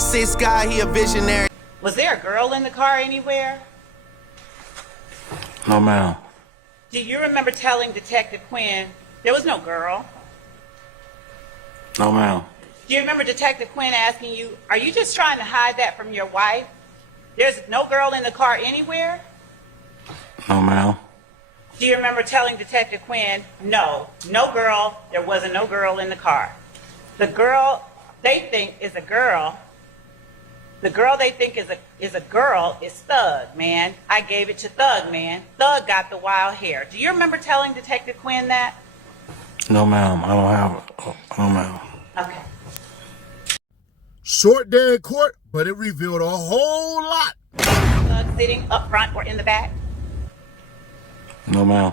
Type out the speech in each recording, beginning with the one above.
Six guy, he a visionary. Was there a girl in the car anywhere? No, ma'am. Do you remember telling Detective Quinn there was no girl? No, ma'am. Do you remember Detective Quinn asking you, are you just trying to hide that from your wife? There's no girl in the car anywhere? No, ma'am. Do you remember telling Detective Quinn, no girl, there wasn't no girl in the car? The girl they think is a girl, the girl they think is a girl is Thug, man. I gave it to Thug, man. Thug got the wild hair. Do you remember telling Detective Quinn that? No, ma'am. I don't have it. No, ma'am. Okay. Short day in court, but it revealed a whole lot. Thug sitting up front or in the back? No, ma'am.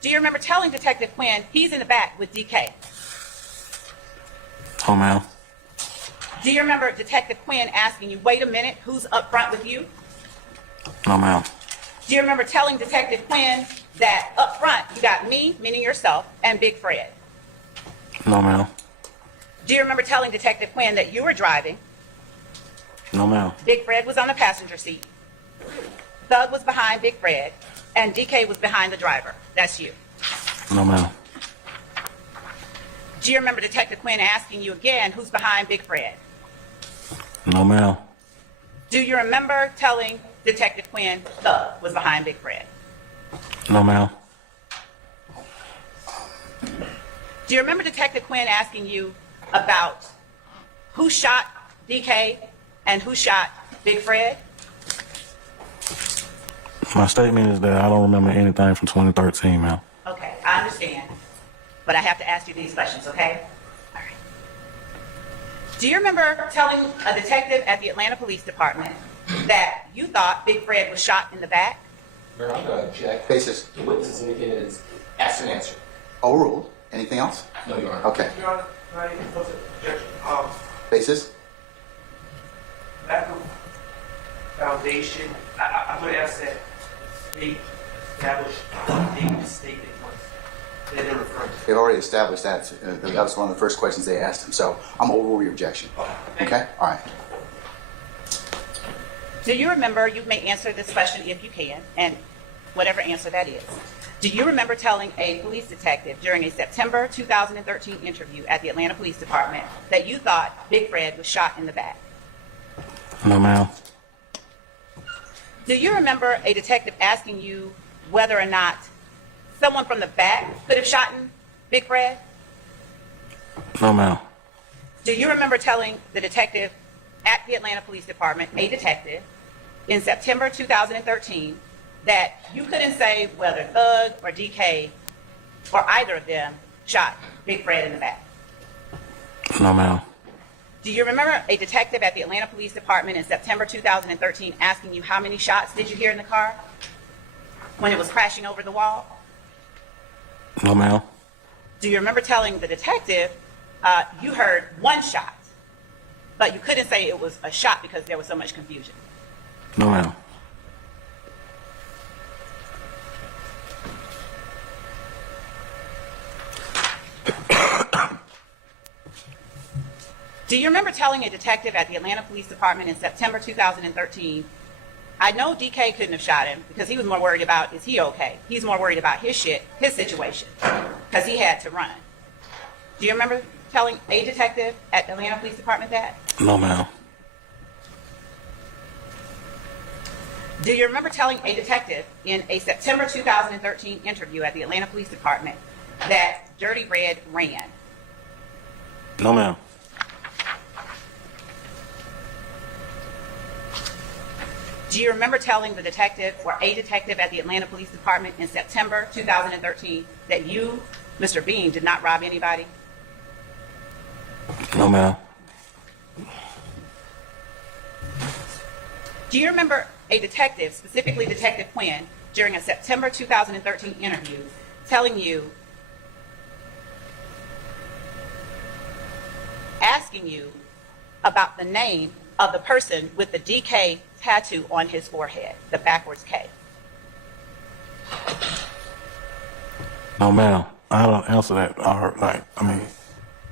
Do you remember telling Detective Quinn he's in the back with DK? No, ma'am. Do you remember Detective Quinn asking you, wait a minute, who's up front with you? No, ma'am. Do you remember telling Detective Quinn that up front you got me, meaning yourself, and Big Fred? No, ma'am. Do you remember telling Detective Quinn that you were driving, No, ma'am. Big Fred was on the passenger seat, Thug was behind Big Fred, and DK was behind the driver? That's you. No, ma'am. Do you remember Detective Quinn asking you again who's behind Big Fred? No, ma'am. Do you remember telling Detective Quinn Thug was behind Big Fred? No, ma'am. Do you remember Detective Quinn asking you about who shot DK and who shot Big Fred? My statement is that I don't remember anything from 2013, ma'am. Okay, I understand. But I have to ask you these questions, okay? All right. Do you remember telling a detective at the Atlanta Police Department that you thought Big Fred was shot in the back? Your Honor, I'm going to object. Basis. The witness has indicated it's asked and answered. Overruled. Anything else? No, Your Honor. Okay. Your Honor, can I pose an objection? Basis. Lack of foundation. I'm going to ask that they establish the statement that they're referring to. They've already established that. That was one of the first questions they asked him. So I'm overrule your objection. Okay? All right. Do you remember, you may answer this question if you can, and whatever answer that is. Do you remember telling a police detective during a September 2013 interview at the Atlanta Police Department that you thought Big Fred was shot in the back? No, ma'am. Do you remember a detective asking you whether or not someone from the back could have shot Big Fred? No, ma'am. Do you remember telling the detective at the Atlanta Police Department, a detective, in September 2013, that you couldn't say whether Thug or DK or either of them shot Big Fred in the back? No, ma'am. Do you remember a detective at the Atlanta Police Department in September 2013 asking you how many shots did you hear in the car when it was crashing over the wall? No, ma'am. Do you remember telling the detective you heard one shot, but you couldn't say it was a shot because there was so much confusion? No, ma'am. Do you remember telling a detective at the Atlanta Police Department in September 2013, I know DK couldn't have shot him because he was more worried about, is he okay? He's more worried about his situation, because he had to run. Do you remember telling a detective at the Atlanta Police Department that? No, ma'am. Do you remember telling a detective in a September 2013 interview at the Atlanta Police Department that Dirty Red ran? No, ma'am. Do you remember telling the detective or a detective at the Atlanta Police Department in September 2013 that you, Mr. Bean, did not rob anybody? No, ma'am. Do you remember a detective, specifically Detective Quinn, during a September 2013 interview telling you, asking you about the name of the person with the DK tattoo on his forehead, the backwards K? No, ma'am. I don't answer that.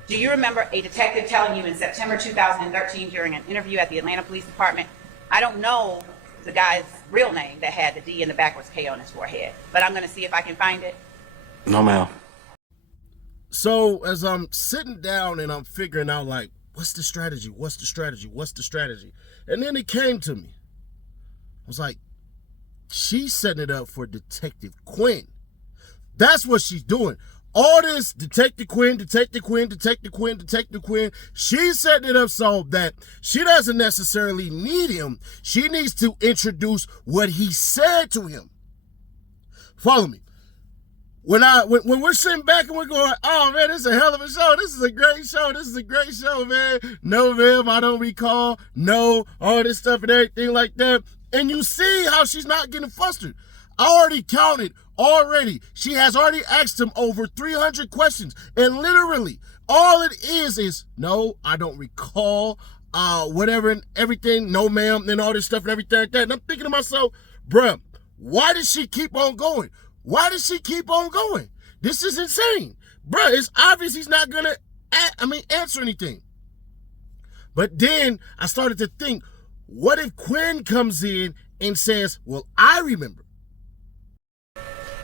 Do you remember a detective telling you in September 2013 during an interview at the Atlanta Police Department, I don't know the guy's real name that had the D and the backwards K on his forehead, but I'm going to see if I can find it? No, ma'am. So as I'm sitting down and I'm figuring out, like, what's the strategy? What's the strategy? What's the strategy? And then it came to me. I was like, she's setting it up for Detective Quinn. That's what she's doing. All this Detective Quinn, Detective Quinn, Detective Quinn, Detective Quinn. She's setting it up so that she doesn't necessarily need him. She needs to introduce what he said to him. Follow me. When we're sitting back and we're going, oh man, this is a hell of a show. This is a great show. This is a great show, man. No, ma'am, I don't recall. No, all this stuff and everything like that. And you see how she's not getting flustered. I already counted already. She has already asked him over 300 questions. And literally, all it is no, I don't recall, whatever and everything, no ma'am, and all this stuff and everything like that. And I'm thinking to myself, bruh, why does she keep on going? Why does she keep on going? This is insane. Bruh, it's obvious he's not gonna, answer anything. But then I started to think, what if Quinn comes in and says, well, I remember.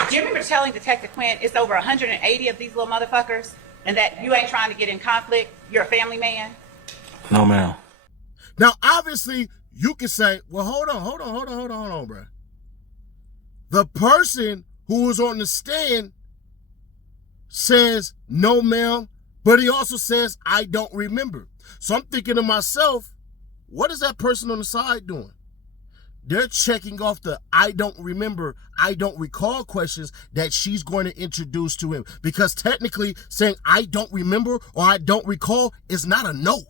Do you remember telling Detective Quinn it's over 180 of these little motherfuckers and that you ain't trying to get in conflict? You're a family man? No, ma'am. Now, obviously, you can say, well, hold on, bro. The person who was on the stand says, no, ma'am, but he also says, I don't remember. So I'm thinking to myself, what is that person on the side doing? They're checking off the I don't remember, I don't recall questions that she's going to introduce to him. Because technically saying I don't remember or I don't recall is not a no.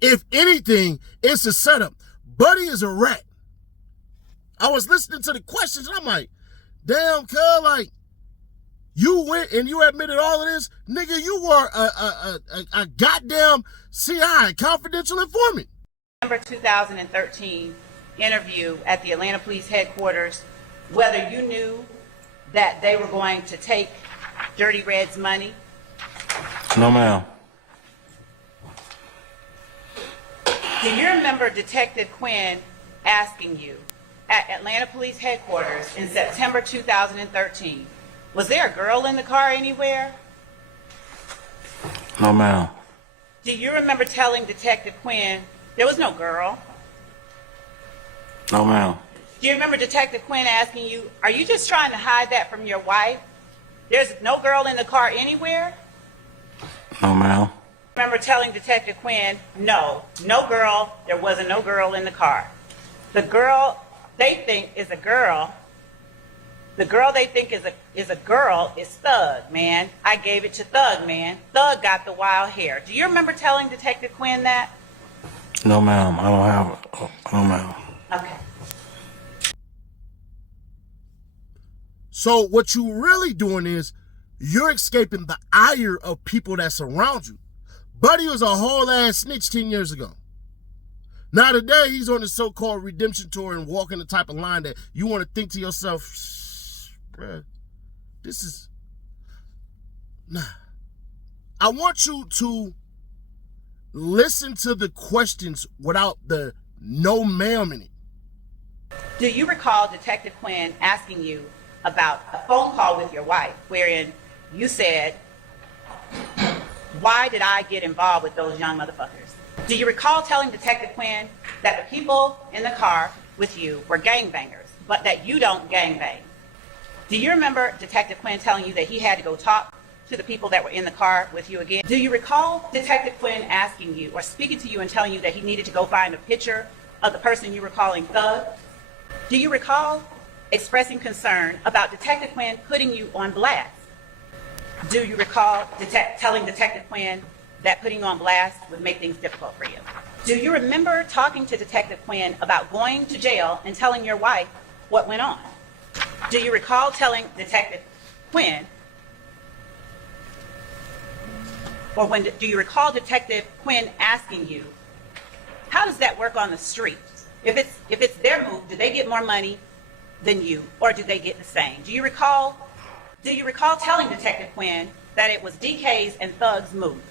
If anything, it's a setup. Buddy is a rat. I was listening to the questions and I'm like, damn, cuz, like, you went and you admitted all of this? Nigga, you were a goddamn CI, confidential informant. November 2013 interview at the Atlanta Police Headquarters, whether you knew that they were going to take Dirty Red's money? No, ma'am. Do you remember Detective Quinn asking you at Atlanta Police Headquarters in September 2013, was there a girl in the car anywhere? No, ma'am. Do you remember telling Detective Quinn there was no girl? No, ma'am. Do you remember Detective Quinn asking you, are you just trying to hide that from your wife? There's no girl in the car anywhere? No, ma'am. Remember telling Detective Quinn, no girl, there wasn't no girl in the car. The girl they think is a girl, the girl they think is a girl is Thug, man. I gave it to Thug, man. Thug got the wild hair. Do you remember telling Detective Quinn that? No, ma'am. I don't have it. No, ma'am. Okay. So what you really doing is you're escaping the ire of people that surround you. Buddy was a whole ass snitch 10 years ago. Now today he's on the so-called redemption tour and walking the type of line that you want to think to yourself, bruh, this is, nah. I want you to listen to the questions without the no ma'am in it. Do you recall Detective Quinn asking you about a phone call with your wife wherein you said, why did I get involved with those young motherfuckers? Do you recall telling Detective Quinn that the people in the car with you were gangbangers, but that you don't gangbang? Do you remember Detective Quinn telling you that he had to go talk to the people that were in the car with you again? Do you recall Detective Quinn asking you or speaking to you and telling you that he needed to go find a picture of the person you were calling Thug? Do you recall expressing concern about Detective Quinn putting you on blast? Do you recall telling Detective Quinn that putting you on blast would make things difficult for you? Do you remember talking to Detective Quinn about going to jail and telling your wife what went on? Do you recall telling Detective Quinn, do you recall Detective Quinn asking you, how does that work on the street? If it's their move, do they get more money than you, or do they get the same? Do you recall telling Detective Quinn that it was DK's and Thug's move.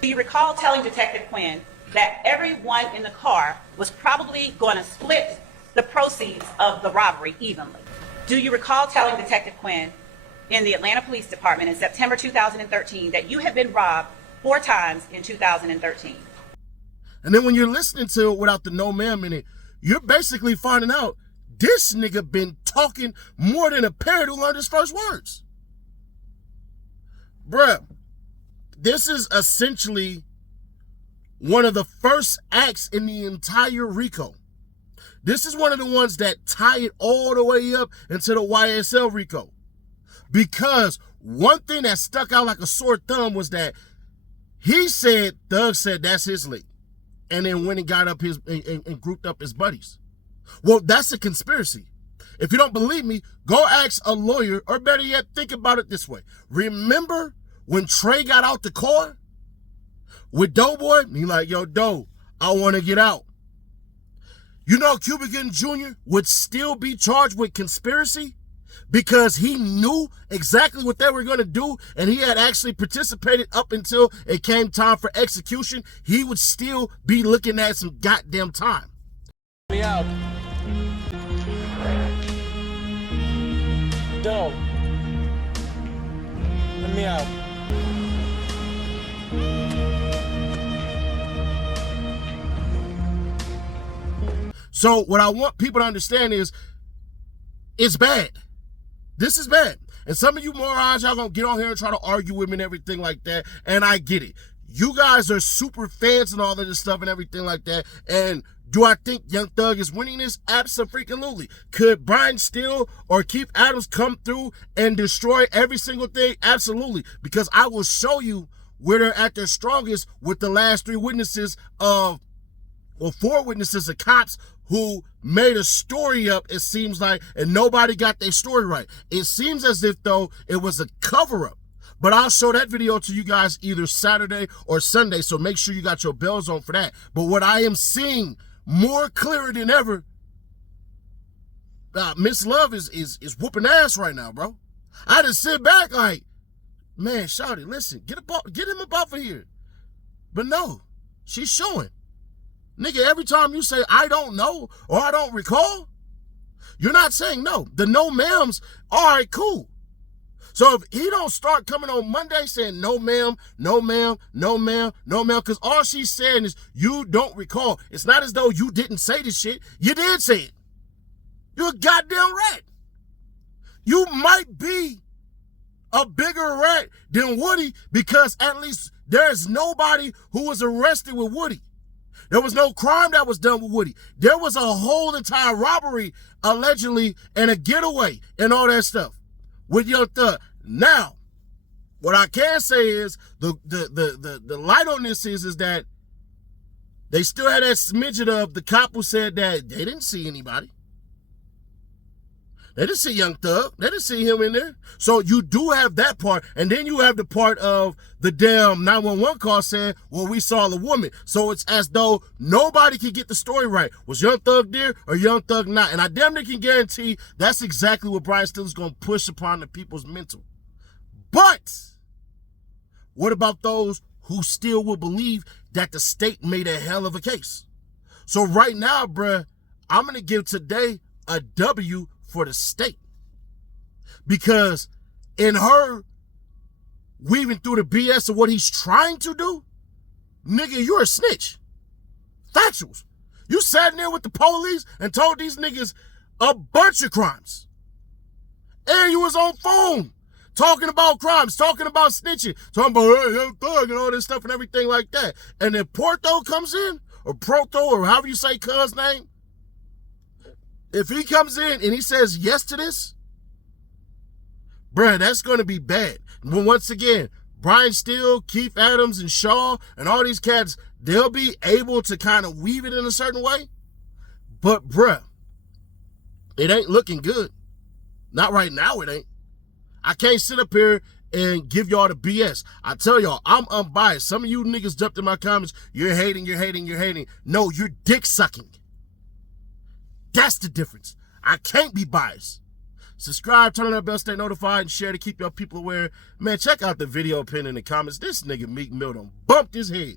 Do you recall telling Detective Quinn that everyone in the car was probably going to split the proceeds of the robbery evenly? Do you recall telling Detective Quinn in the Atlanta Police Department in September 2013 that you had been robbed 4 times in 2013? And then when you're listening to it without the no ma'am in it, you're basically finding out this nigga been talking more than a parrot who learned his first words. Bruh, this is essentially one of the first acts in the entire RICO. This is one of the ones that tie it all the way up into the YSL RICO. Because one thing that stuck out like a sore thumb was that Thug said that's his lick. And then went and got up and grouped up his buddies. Well, that's a conspiracy. If you don't believe me, go ask a lawyer, or better yet, think about it this way. Remember when Trey got out the car with Doughboy? He like, yo, Doe, I want to get out. You know Cuba Gooding Jr. would still be charged with conspiracy because he knew exactly what they were going to do, and he had actually participated up until it came time for execution. He would still be looking at some goddamn time. Me out. Dope. Let me out. So what I want people to understand is it's bad. This is bad. And some of you morons, y'all gonna get on here and try to argue with me and everything like that. And I get it. You guys are super fans and all of this stuff and everything like that. And do I think Young Thug is winning this? Absolutely. Could Brian Steele or Keith Adams come through and destroy every single thing? Absolutely. Because I will show you where they're at their strongest with the last 4 witnesses of cops who made a story up, it seems like, and nobody got their story right. It seems as if, though, it was a cover-up. But I'll show that video to you guys either Saturday or Sunday, so make sure you got your bells on for that. But what I am seeing more clearer than ever, Miss Love is whooping ass right now, bro. I just sit back like, man, shawty, listen, get him up off of here. But no, she's showing. Nigga, every time you say, I don't know, or I don't recall, you're not saying no. The no ma'ams, all right, cool. So if he don't start coming on Monday saying, no ma'am, no ma'am, no ma'am, no ma'am, because all she's saying is, you don't recall. It's not as though you didn't say this shit. You did say it. You're a goddamn rat. You might be a bigger rat than Woody because at least there's nobody who was arrested with Woody. There was no crime that was done with Woody. There was a whole entire robbery, allegedly, and a getaway and all that stuff with Young Thug. Now, what I can say is the light on this is that they still had that smidgen of the cop who said that they didn't see anybody. They didn't see Young Thug. They didn't see him in there. So you do have that part. And then you have the part of the damn 911 call saying, well, we saw the woman. So it's as though nobody can get the story right. Was Young Thug there or Young Thug not? And I damn near can guarantee that's exactly what Brian Steele is going to push upon the people's mental. But what about those who still will believe that the state made a hell of a case? So right now, bruh, I'm going to give today a W for the state. Because in her weaving through the BS of what he's trying to do, nigga, you're a snitch. Factuals. You sat in there with the police and told these niggas a bunch of crimes. And you was on phone talking about crimes, talking about snitching, talking about hey, Young Thug and all this stuff and everything like that. And then Porto comes in, or Proto, or however you say cuz name, if he comes in and he says yes to this, bruh, that's going to be bad. But once again, Brian Steele, Keith Adams, and Shaw, and all these cats, they'll be able to kind of weave it in a certain way. But, bruh, it ain't looking good. Not right now, it ain't. I can't sit up here and give y'all the BS. I tell y'all, I'm unbiased. Some of you niggas jumped in my comments, you're hating, you're hating, you're hating. No, you're dick sucking. That's the difference. I can't be biased. Subscribe, turn on that bell, stay notified, and share to keep your people aware. Man, check out the video pin in the comments. This nigga Meek Mill done bumped his head.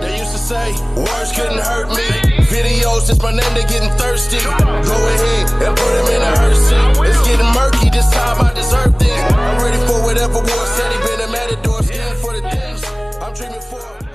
They used to say, words couldn't hurt me. Videos, just my name, they getting thirsty. Go ahead and put him in a hearse. It's getting murky, this time I deserve this. I'm ready for whatever war said. He been a matador, scared for the things I'm dreaming for.